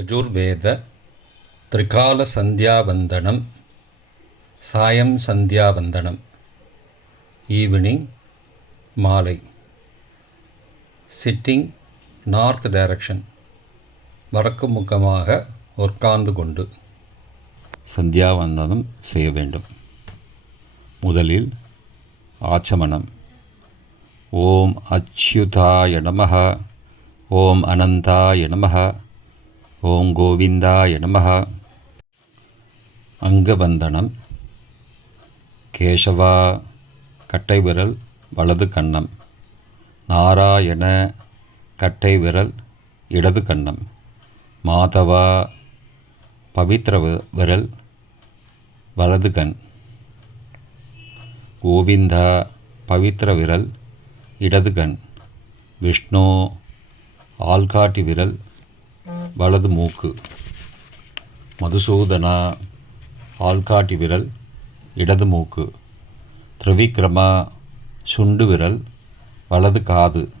यजुर्वेद त्रिकालसन्ध्यावन्दनं சாயம் சந்தியாவந்தனம் ஈவினிங் மாலை சிட்டிங் நார்த் டைரக்ஷன் வடக்கு முகமாக உட்கார்ந்து கொண்டு சந்தியாவந்தனம் செய்ய வேண்டும் முதலில் ஆச்சமனம் ஓம் அச்சுதாய நமः ஓம் அனந்தாய நமः ஓம் கோவிந்தாய நமः அங்கவந்தனம் கேசவா கட்டை விரல் வலது கண்ணம். நாராயண கட்டை விரல் இடது கண்ணம். மாதவா பவித்ர விரல் வலது கண். கோவிந்தா பவித்ர விரல் இடது கண். விஷ்ணு ஆள்காட்டி விரல் வலது மூக்கு. மதுசூதனா ஆள்காட்டி விரல் இடது மூக்கு. திரிவிக்ரமா சுண்டு விரல் வலது காது.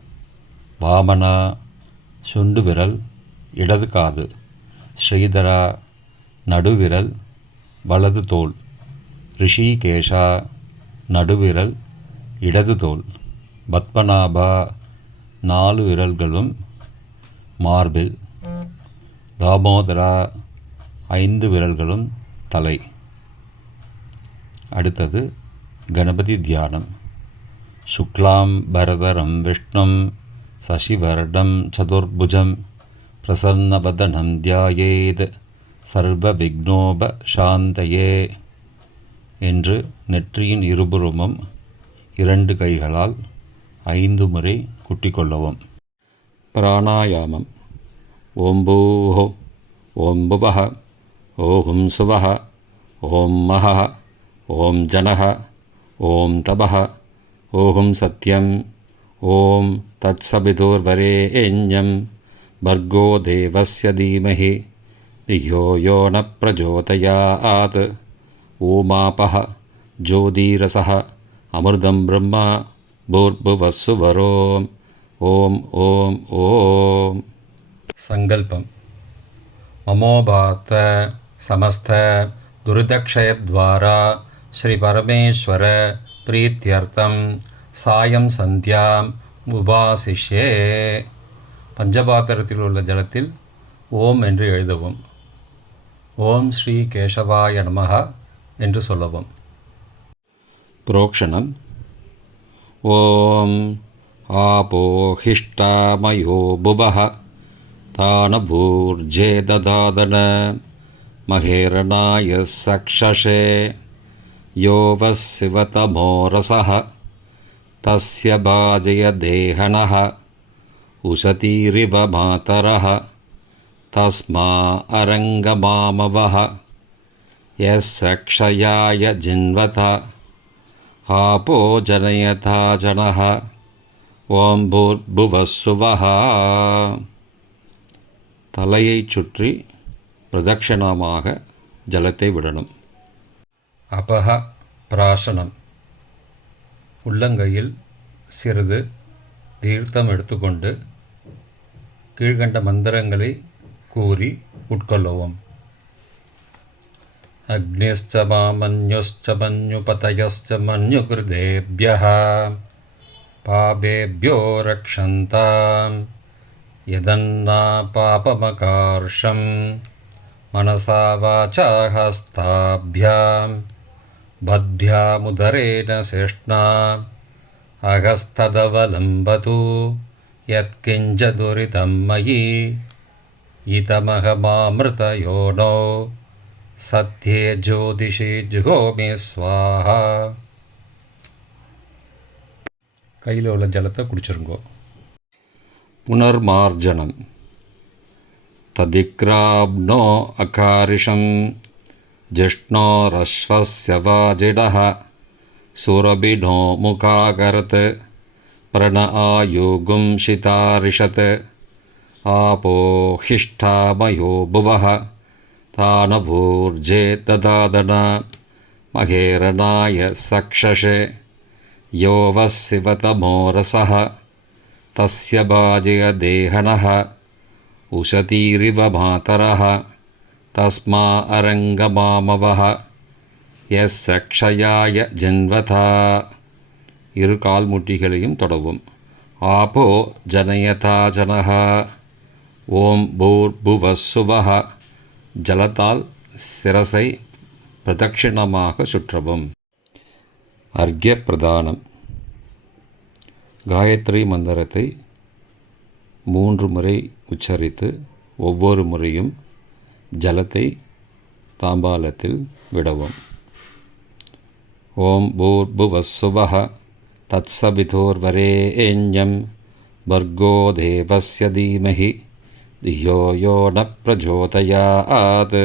வாமனா சுண்டு விரல் இடது காது. ஸ்ரீதரா நடுவிரல் வலது தோல். ரிஷிகேஷா நடுவிரல் இடது தோல். பத்மநாபா நாலு விரல்களும் மார்பில். தாமோதரா ஐந்து விரல்களும் தலை. அடுத்தது கணபதி தியானம். சுக்லாம் பரதரம் விஷ்ணும் சசிவர்ணம் சதுர்புஜம் பிரசன்னவதனம் தியாயேத் சர்வ விக்னோப சாந்தையே என்று நெற்றியின் இருபுறமும் இரண்டு கைகளால் ஐந்து முறை குட்டிக்கொள்ளவும். பிராணாயாமம். ॐ भूः ॐ भुवः ॐ सुवः ॐ महः ॐ जनः ॐ तपः ॐ सत्यम् ॐ तत्सविदुर्वरेण्यं भर्गो देवस्य धीमहि इह्यो यो न प्रचोदयात्। ओमापः ज्योतिरसः अमृतं ब्रह्म भूर्भुवस्सुवरो ॐ ॐ ॐ। सङ्कल्पम् ममोभात समस्त दुरितक्षयद्वारा श्रीपरमेश्वर प्रीत्यर्थं சாயம் சந்தியாம் உபாசிஷ்யே பஞ்சபாத்திரத்தில் உள்ள ஜலத்தில் ஓம் என்று எழுதவும் ஓம் ஸ்ரீ கேசவாய நமஹ என்று சொல்லவும் புரோக்ஷணம் ஓம் ஆபோஹிஷ்டாமயோ புவः दानभूर्जे ददादन महेरणाय सक्षषे यो वः शिवतमोरसः तस्य भाजयदेहनः उशतीरिव मातरः तस्मा अरङ्गमामवः। यः जिन्वत, आपो जनयथा जनः ॐ भूर्भुवः தலையைச் சுற்றி பிரதக்ஷணமாக ஜலத்தை விடணும். அபஹ பிராசனம் உள்ளங்கையில் சிறிது தீர்த்தம் எடுத்துக்கொண்டு கீழ்கண்ட மந்திரங்களை கூறி உட்கொள்ளவும். அக்னிஷ்ட மாமன்யுஷ்ட மன்யுபதயஷ்ட மன்யுகிருதேபிய பாபேபியோ ரக்ஷந்தாம். यदन्नापापमकार्षं मनसा वाचा हस्ताभ्यां बद्ध्यामुदरेण सेष्णा अगस्तदवलम्बतु यत्किञ्च दुरितं मयि इतमहमामृतयोनौ सत्ये ज्योतिषि जुहोमि स्वाहा ಕೈಲೋಳ ಜಲತ ಕುಡಿಚಿರುಗೋ पुनर्मार्जनं तदिक्राब्नो अकारिषं जिष्णोरश्वस्य वाजिडः सुरभिनो मुखाकरत् प्रण आयुगुं शितारिषत् आपोहिष्ठामयो भुवः तानभूर्जे ददादन महेरणाय सक्षसे यो वः शिवतमो रसः तस्य भाजय देहनः उशतीरिव मातरः तस्मा அரங்கமாமவः எஸ் சக்ஷயாய ஜன்வதா இரு கால் முட்டிகளையும் தொடவும் ஆபோ ஜனயதா ஜனஹ ஓம் பூர்புவசுவஹ ஜலத்தால் சிரசை பிரதட்சிணமாக சுற்றவும் அர்க்ய பிரதானம் காயத்ரி மந்திரத்தை மூன்று முறை உச்சரித்து ஒவ்வொரு முறையும் ஜலத்தை தாம்பாலத்தில் விடவும். ஓம் பூர்புவசுவஹ தத்சபிதோர்வரேண்யம் பர்கோ தேவசிய தீமஹி தியோ யோ ந பிரஜோதயாத்.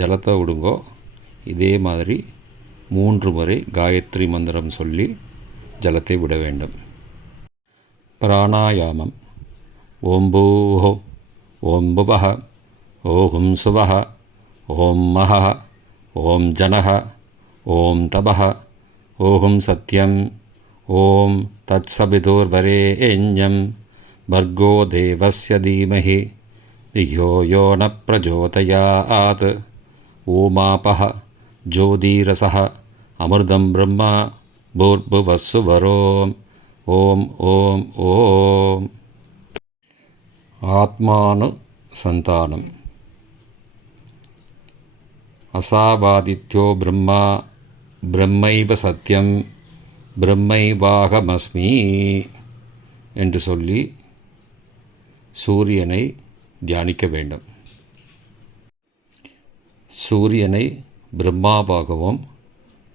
ஜலத்தை விடுங்கோ. இதே மாதிரி மூன்று முறை காயத்ரி மந்திரம் சொல்லி ஜலத்தை விட வேண்டும். प्राणायामम्। ॐ भूः ॐ भुवः ॐ सुवः ॐ महः ॐ जनः ॐ तपः ॐ सत्यम् ॐ तत्सपिदुर्वरे भर्गो देवस्य धीमहि धियो यो न प्रचोदयात्। ओमापः ज्योतिरसः अमृतं ब्रह्म भूर्भुवस्सुवरोम् ஓம் ஓம் ஓம். ஆத்மானு சந்தானம். అసావాదిత్యో பிரம்மா பிரம்மைவ சத்தியம் பிரம்மைவாகமஸ்மி என்று சொல்லி சூரியனை தியானிக்க வேண்டும். சூரியனை பிரம்மாவாகவும்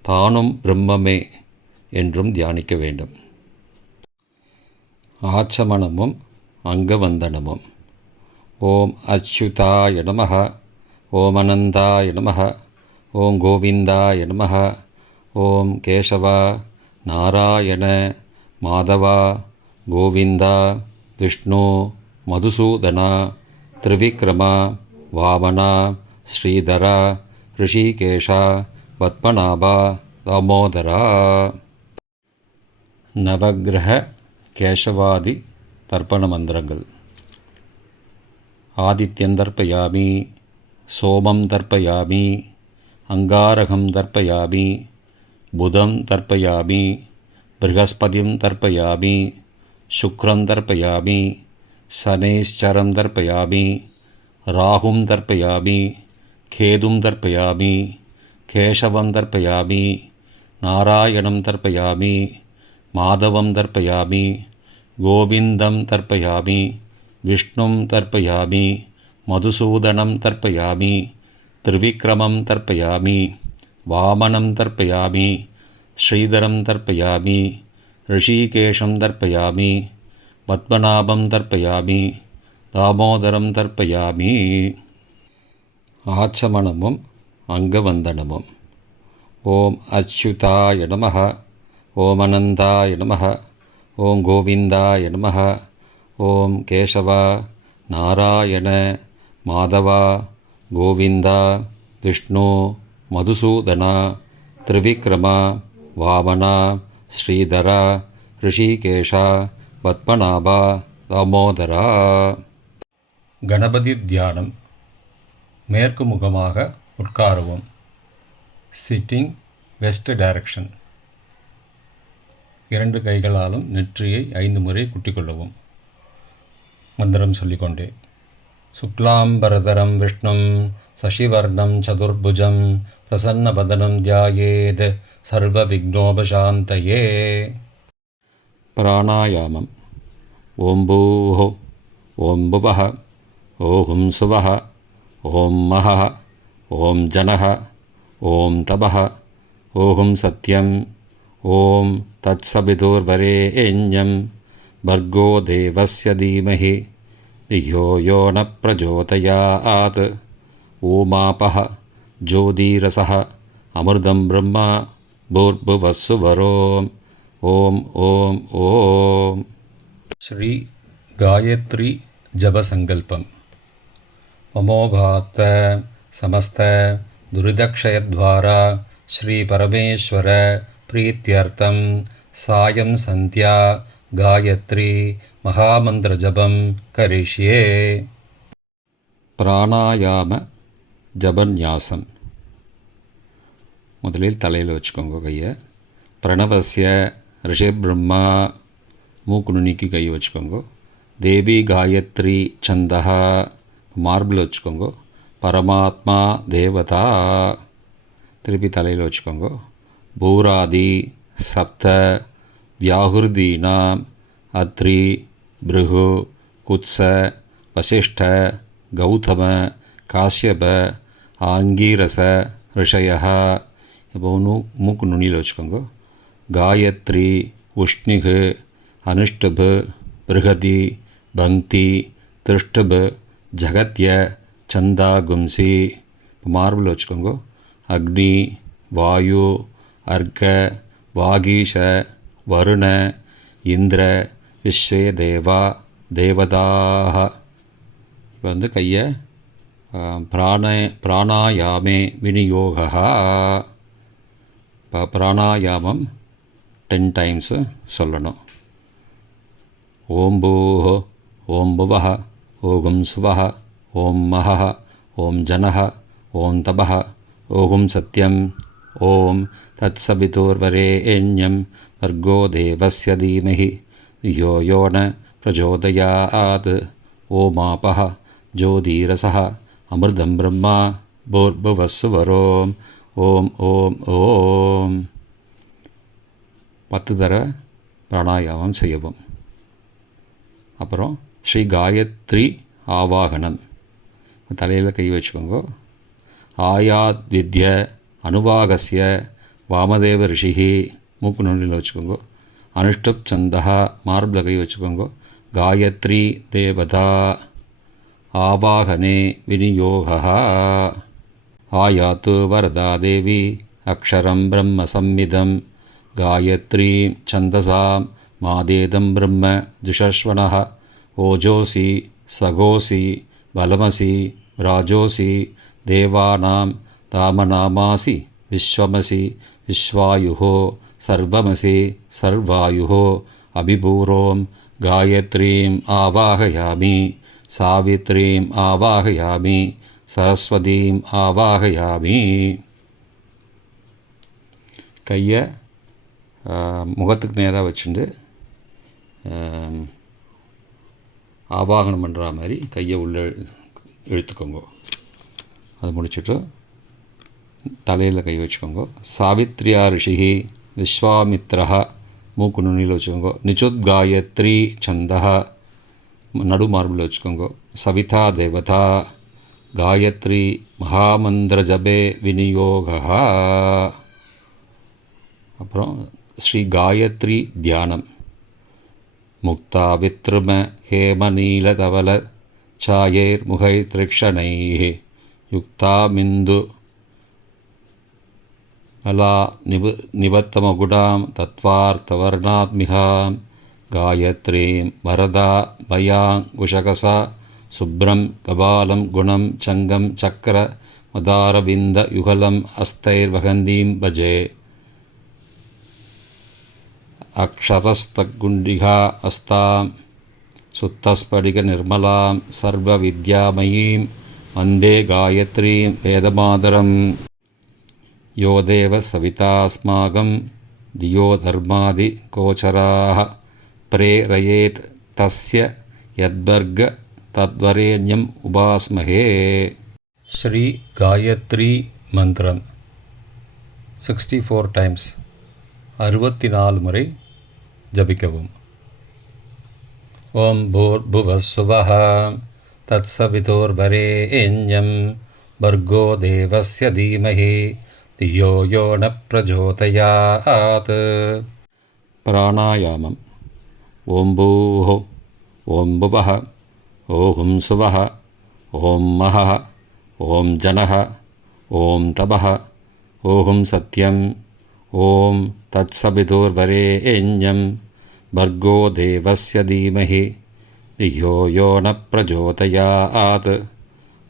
தானும் பிரம்மமே என்றும் தியானிக்க வேண்டும். ஆச்சமனமும் அங்கவந்தனமும். ஓம் அச்சுதாய நம ஓம் அனந்தாய நம ஓம் கோவிந்தாய நம ஓம் கேசவா நாராயண மாதவா கோவிந்தா விஷ்ணு மதுசூதனா திரிவிக்ரமா வாமனா ஸ்ரீதரா ரிஷிகேஷா பத்மநாபா தாமோதரா. நவகிரக கேசவாதி தர்ப்பண மந்திரங்கள். ஆதித்யன் தர்ப்பயாமி சோமம் தர்ப்பயாமி அங்காரகம் தர்ப்பயாமி புதம் தர்ப்பயாமி பிருகஸ்பதிம் தர்ப்பயாமி சுக்ரம் தர்ப்பயாமி சனேஸ்வரம் தர்ப்பயாமி ராகும் தர்ப்பயாமி கேதும் தர்ப்பயாமி கேசவம் தர்ப்பயாமி நாராயணம் தர்ப்பயாமி மாதவம் தர்ப்பயாமி கோவிந்தம் தர்ப்பயாமி விஷ்ணும் தர்ப்பயாமி மதுசூதனம் தர்ப்பயாமி திரிவிக்ரமம் தர்ப்பயாமி வாமனம் தர்ப்பயாமி ஸ்ரீதரம் தர்ப்பயாமி ரிஷிகேஷம் தர்ப்பயாமி பத்மநாபம் தர்ப்பயாமி தாமோதரம் தர்ப்பயாமி. ஆச்சமனமும் அங்கவந்தனமும். ஓம் அச்சுதாய நமக ஓம் அனந்தாய நம ஓம் கோவிந்தாய நம ஓம் கேசவா நாராயண மாதவா கோவிந்தா விஷ்ணு மதுசூதனா திரிவிக்ரமா வாமனா ஸ்ரீதரா ரிஷிகேஷா பத்மநாபா தாமோதரா. கணபதி தியானம். மேற்கு முகமாக உட்காருவோம். சிட்டிங் வெஸ்ட் டைரக்ஷன் இரண்டு கைகளாலும் நெற்றியை ஐந்து முறை குட்டிக்கொள்ளவும். மந்திரம் சொல்லிக்கொண்டே. சுக்லாம்பரதரம் விஷ்ணும் சசிவர்ணம் சதுர்புஜம் பிரசன்னபதனம் தியாயேத் சர்வவிக்னோபசாந்தயே. பிராணாயாமம். ஓம் பூः ஓம் புவः ஓஹும் சுவः ஓம் மஹः ஓம் ஜனः ஓம் தபः ஓஹும் சத்யம். ॐ तत्सविदुर्वरेण्यं भर्गो देवस्य धीमहि। धियो यो न प्रचोदयात्। ओमापः ज्योतिरसः अमृतं ब्रह्म भूर्भुवत्सुवरोम् ॐ ॐ ॐ। श्री गायत्री श्रीगायत्रीजपसङ्कल्पं ममोभा समस्त दुरिदक्षयद्वारा श्रीपरमेश्वर प्रीत्यर्थं सायं सन्ध्या गायत्री महामन्त्रजपं करिष्ये பிராணாயாம ஜபன்யாசம் முதலில் தலையில் வச்சுக்கோங்க கையை பிரணவசிய ரிஷி பிரம்மா மூக்கு நுனிக்கு கை வச்சுக்கோங்க தேவி காயத்ரி சந்தா மார்பிள் வச்சுக்கோங்க பரமாத்மா தேவதா திருப்பி தலையில் வச்சுக்கோங்க பூராதி சப்த வியாகுர்தீனாம் அத்ரி பிருகு குத்ச வசிஷ்ட கௌதம காஷ்யப ஆங்கீரச ரிஷயா இப்போ நூ மூக்கு நுனியில் வச்சுக்கோங்க. காயத்ரி உஷ்ணிகு அனுஷ்டபு பிருகதி பங்க்தி திருஷ்டபு ஜகத்ய சந்தா கும்சி. இப்போ மார்பிள் வச்சுக்கோங்க. அக்னி வாயு அர்க்க வாகீஷ வருண இந்திர விஸ்வே தேவா தேவதாக இப்போ வந்து கையை பிராண பிராணாயாமே விநியோகா இப்போ பிராணாயாமம் டென் டைம்ஸு சொல்லணும். ஓம் பூஹ ஓம் புவः ஓகும் சுவः ஓம் மகः ஓம் ஜனः ஓம் தபः ஓகும் சத்யம். ஓம் தத்சபிதோர்வரேண்யம் வர்கோ தேவஸ்ய धीमहि। யோ यो न பிரச்சோதயாத் ஓமாபः ஜோதிரசः அமிர்தம் பிரம்மா பூர்புவஸ்ஸுவரோம் ஓம் ஓம் ஓம் பத்து தடவை பிராணாயாமம் செய்யவும் அப்புறம் ஸ்ரீ காயத்ரி ஆவாகனம் தலையில் கை வச்சுக்கோங்க ஆயாத் வித்ய అనుభాగస్య వామదేవ ఋషి మూపు నుండిలో வச்சுக்கோங்க. அனுஷ்டப் சந்தா மார்பில் கை வச்சுக்கோங்க. காயத்ரி தேவதா ஆவாகனே விநியோகா ஆயாத்து வரதா தேவி அக்ஷரம் பிரம்ம சம்மிதம். காயத்ரீம் சந்தசாம் மாதேதம் பிரம்ம ஜுஷஸ்வன ஓஜோசி சகோசி பலமசி ராஜோசி தேவானாம் ராமநாமாசி விஸ்வமசி விஸ்வாயுகோ சர்வமசி சர்வாயுகோ அபிபூரோம் காயத்ரீம் ஆவாகயாமி சாவித்ரீம் ஆவாகயாமி சரஸ்வதீம் ஆவாகயாமி. கையை முகத்துக்கு நேராக வச்சுட்டு ஆவாகனம் பண்ணுற மாதிரி கையை உள்ளே இழுத்துக்கோங்கோ. அது முடிச்சுட்டு தலையில் கை வச்சுக்கோங்க. சாவித்ரியா ரிஷிகி விஸ்வாமித்ரா மூக்கு நுனியில் வச்சுக்கோங்க. நிச்சுத் காயத்ரி சந்தா நடு மார்பில் வச்சுக்கோங்க. சவிதா தேவதா காயத்ரி மகாமந்திர ஜபே விநியோகா அப்புறம் ஸ்ரீ காயத்ரி தியானம். முக்தா வித்ரும ஹேமநீலதவல சாயேர் முகை திரிக்ஷணை யுக்தா மிந்து अला निब निबत्तमगुडां तत्त्वार्थवर्णात्मिहां गायत्रीं वरदा भयाङ्कुशकसा शुभ्रं कपालं गुणं चङ्गं चक्र मदारविन्दयुगलम् हस्तैर्वहन्दीं भजे अक्षरस्तगुण्डिका अस्तां सुत्तस्फटिकनिर्मलां सर्वविद्यामयीं वन्दे गायत्रीं वेदमादरम् यो देवसवितास्माकं धियो धर्मादिगोचराः प्रेरयेत् तस्य यद्वर्ग तद्वरेण्यम् उपास्महे श्री गायत्री मन्त्रं சிக்ஸ்டி ஃபோர் டைம்ஸ் அறுபத்தி நாலு முறை ஜபிக்கவும் ஓம் பூர்புவஸ்வः तत्सवितोर्वरेण्यं भर्गो देवस्य धीमहि धियो यो न प्रचोदयात्। प्राणायामम्। ॐ भूः ॐ भुवः ॐ सुवः ॐ महः ॐ जनः ॐ तपः ॐ सत्यम् ॐ तत्सवितुर्वरेण्यं भर्गो देवस्य धीमहि धियो यो न प्रचोदयात्।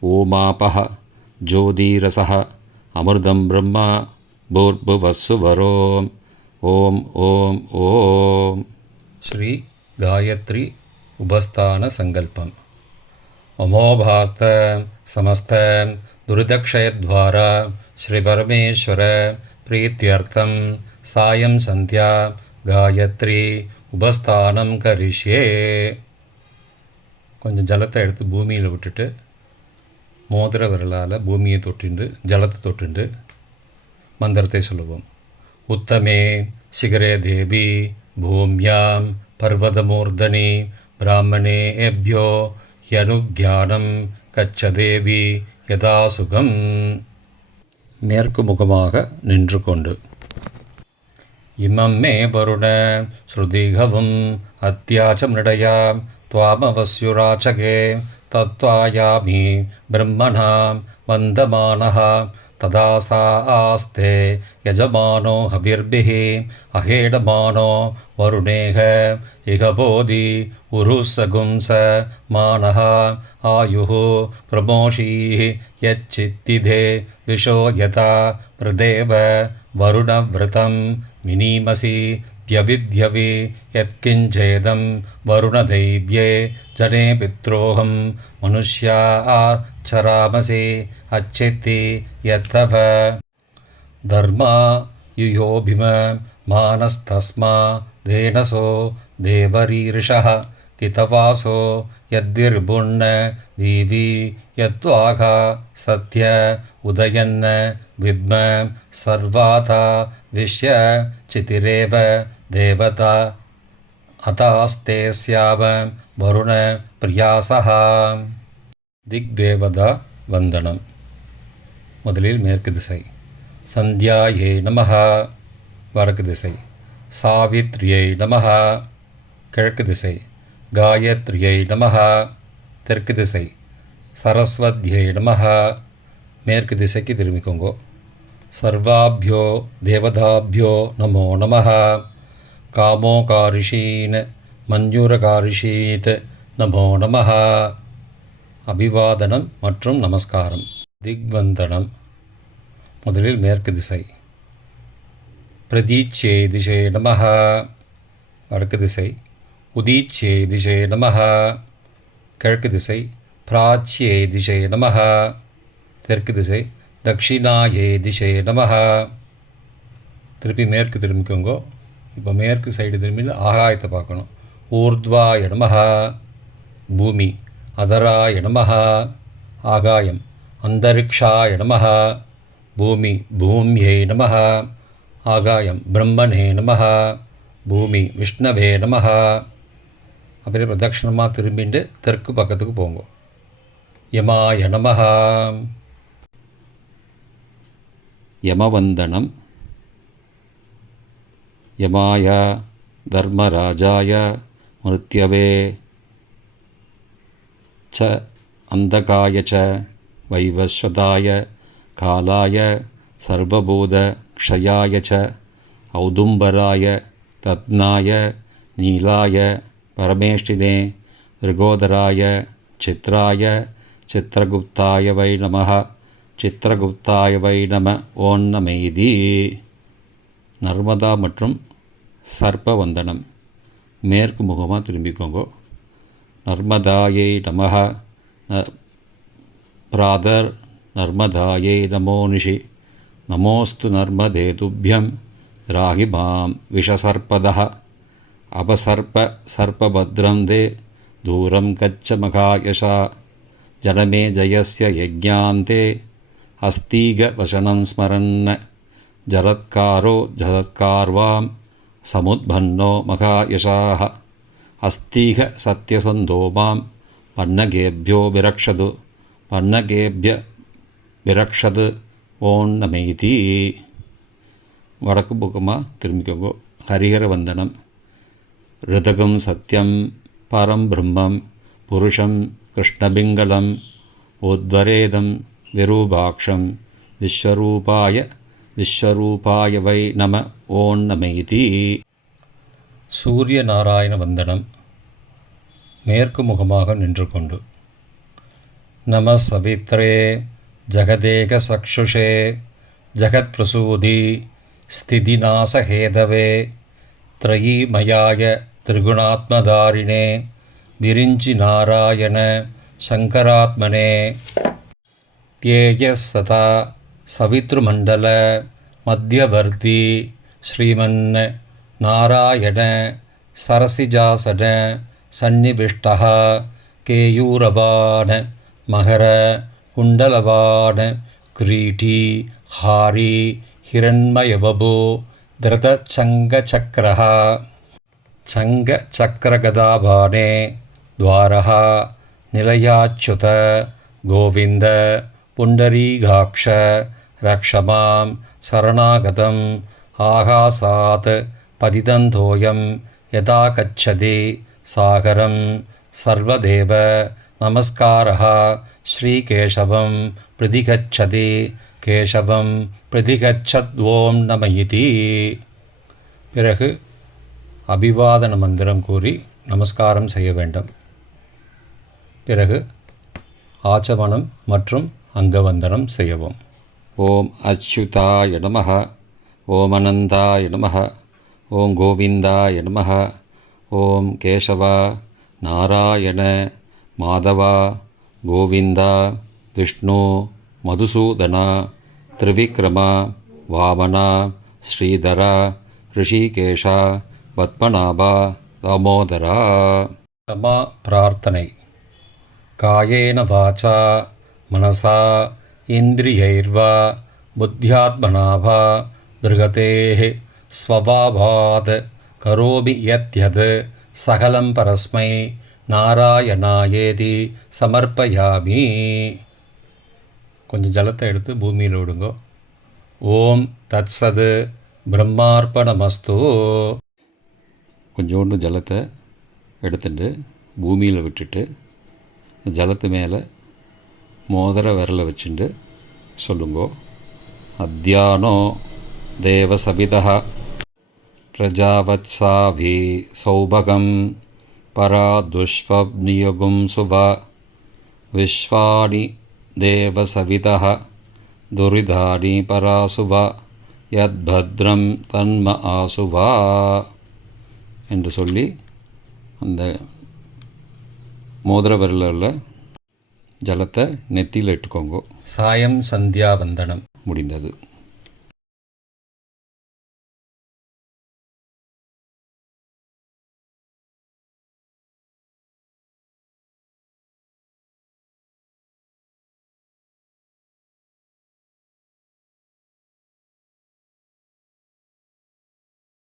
ओमापः ज्योतिरसः அமிர்தம் பிரம்மா பூர்புவசுவரோ. ஓம் ஓம் ஓம். ஸ்ரீ காயத்ரி உபஸ்தான சங்கல்பம். அமோபார்த்த சமஸ்த துரிதக்ஷயத்வாரா. ஸ்ரீ பரமேஸ்வர பிரீத்தியர்த்தம். சாயம் சந்தியா காயத்ரி உபஸ்தானம் கரிஷே கொஞ்சம் ஜலத்தை எடுத்து பூமியில் விட்டுட்டு மோதிர விரலால் பூமியை தொற்றிண்டு ஜலத்தை தொற்றிண்டு மந்திரத்தை சொல்லுவோம். உத்தமே சிகரே தேவி பூமியாம் பர்வதமூர்தனி பிராமணே எப்யோ யனுக்யானம் கச்ச தேவி யதாசுகம். மேற்கு முகமாக நின்று கொண்டு இமம் மே வருண ஸ்ருதிகவும் அத்தியாச்சம் நிடையாம் துவாமவசியுராச்சகே तत्त्वायामि ब्रह्मणां वन्दमानः तदा सा आस्ते यजमानो हविर्भिः अहेडमानो वरुणेह इह बोधि उरुसगुंस मानः आयुः प्रमोषीः यच्चित्तिधे विशो यथा प्रदेव वरुणव्रतं मिनीमसि व्यविध्यवि यत्किञ्चेदं वरुणदैव्ये जने पित्रोऽहं मनुष्या आचरामसि अच्छित्ति यत्तव। धर्मा युयोभिम मानस्तस्मा धेनसो देवरीर्षः கிதவாசோ யத்திர்புண்ண தீவி யத்வாகா சத்ய உதயன்ன வித்ம சர்வாதா விஷ்ய சிதிரேவ தேவதா அதாஸ்தே சியாவ வருண பிரியாசகா திக்தேவதா வந்தனம் முதலில் மேற்கு திசை சந்தியாயே நமஹா வடக்கு திசை சாவித்ரியை நமஹா கிழக்கு திசை காயத்ரியை நமஹ. தெற்கு திசை. சரஸ்வத்யை நமஹ. மேற்கு திசைக்கு திரும்பிக்கோங்கோ. சர்வாபியோ தேவதாபியோ நமோ நமஹ. காமோகாரிஷீன் மஞ்சூரகாரிஷீத் நமோ நமஹ. அபிவாதனம் மற்றும் நமஸ்காரம். திக்வந்தனம். முதலில் மேற்கு திசை. பிரதீச்சே திசை நமஹ. வடக்கு திசை. உதீட்சே திசே நமஹ. கிழக்கு திசை பிராச்சியே திசே நமஹ. தெற்கு திசை தக்ஷிணாயே திசே நமஹ. திருப்பி மேற்கு திரும்பிக்கோங்கோ. இப்போ மேற்கு சைடு திரும்பி ஆகாயத்தை பார்க்கணும். ஊர்த்வா நமஹ. பூமி அதராய நமஹ. ஆகாயம் அந்தரிக்ஷாய நமஹ. பூமி பூமியை நமக ஆகாயம் பிரம்மனே நமக பூமி விஷ்ணவே நமஹ. அப்படியே பிரதட்சிணமாக திரும்பிண்டு தெற்கு பக்கத்துக்கு போங்க யமாய நமஹ யமவந்தனம் யமாய தர்மராஜாய மிருத்யவே च अन्धकाय च वैवस्वताय कालाय सर्वबोधक्षयाय च औदुम्बराय तत्नाय नीलाय பரமேஷ்டினே ரிகோதராய சித்ராய சித்திரகுப்தாய வை நம சித்திரகுப்தாய வை நம ஓன்னமெய்தி நர்மதா மற்றும் சர்ப்பவந்தனம். மேற்கு முகமாக திரும்பிக்கோங்க. நர்மதாயை நமக பிராதர் நர்மதாயை நமோ நிஷி நமோஸ்து நர்மதேதுபியம் ராகி மாம் விஷசர்பதா அபசர்ப சர்ப்பபத்ரம் தே தூரம் கச்ச மகாயஷா ஜடமே ஜயஸ்ய யஜாந்தே அஸ்தீக வசனம் ஸ்மரன் ஜரத்காரோ ஜரத்கார்வாம் சமுத்பன்னோ மகாயஷாः அஸ்தீக சத்யசந்தோ மாம் பன்னகேபியோ விரக்ஷது பன்னகேபிய விரக்ஷது ஓம் நமைதி வடக்கு பக்கமாக திரும்பிக்கோங்கோ. ஹரிஹர வந்தனம். ரிதகம் சத்யம் பரம் பிரம்மம் புருஷம் கிருஷ்ணபிங்களம் உத்வரேதம் விரூபாட்சம் விஸ்வரூபாய விஸ்வரூபாய வை நம ஓம் நமைதி சூரிய நாராயண வந்தனம் மேற்கு முகமாக நின்று கொண்டு நம சவித்ரே ஜகதேக சக்ஷுஷே ஜகத் பிரசூதி ஸ்திதிநாசஹேதவே த்ரயீமயாய திரிகுணாத்மதாரிணே விரிஞ்சி நாராயண शङ्करात्मने ज्ञेयः सदा सवितृमण्डल मध्यवर्ती श्रीमन्नारायण सरसिजासन सन्निविष्टः केयूरवाण मकर कुण्डलवाण क्रीटी हारी हिरण्मयबभो धृतचङ्गचक्रः चङ्गचक्रगदाभाणे द्वारः निलयाच्युत गोविन्द पुण्डरीगाक्ष रक्ष मां शरणागतम् आकाशात् पतितन्तोऽयं यदा गच्छति सागरं सर्वदेव नमस्कारः श्रीकेशवं प्रतिगच्छति கேசவம் பிரதிகச்சத்வோம் நம இதி பிறகு அபிவாதன மந்திரம் கூறி நமஸ்காரம் செய்ய வேண்டும். பிறகு ஆச்சமனம் மற்றும் அங்கவந்தனம் செய்யவும். ஓம் அச்சுதாய நம ஓம் அனந்தாய நம ஓம் கோவிந்தாய நம ஓம் கேசவா நாராயண மாதவா கோவிந்தா விஷ்ணு மதுசூதனா திரிவிக்ரமா வாமனா ஸ்ரீதரா ரிஷிகேஷா பத்மநாபா தாமோதரா. தமா பிரார்த்தனை. காயேன வாச்சா மனசா இந்திரியைர்வா புத்தியாத்மனா வா ஸ்வபாவாத் கரோபி யத்யத் சகலம் பரஸ்மை நாராயணாயேதி சமர்ப்பயாமி. கொஞ்சம் ஜலத்தை எடுத்து பூமியில் விடுங்கோ. ஓம் தத்சது பிரம்மார்ப்பணமஸ்து. கொஞ்சோண்டு ஜலத்தை எடுத்துட்டு பூமியில் விட்டுட்டு ஜலத்து மேலே மோதிர விரலை வச்சுட்டு சொல்லுங்கோ. அத்தியானோ தேவசபிதः பிரஜாவத்சாவி சௌபகம் பரா துஷ்வப்னியுகும் சுப விஸ்வாணி தேவசவிதः துரிதாணி பராசுவ யத்பத்ரம் தன்ம ஆசுவா. என்று சொல்லி அந்த மோதிர விரலில் ஜலத்தை நெத்தியில் இட்டுக்கோங்க. சாயம் சந்தியா வந்தனம். முடிந்தது.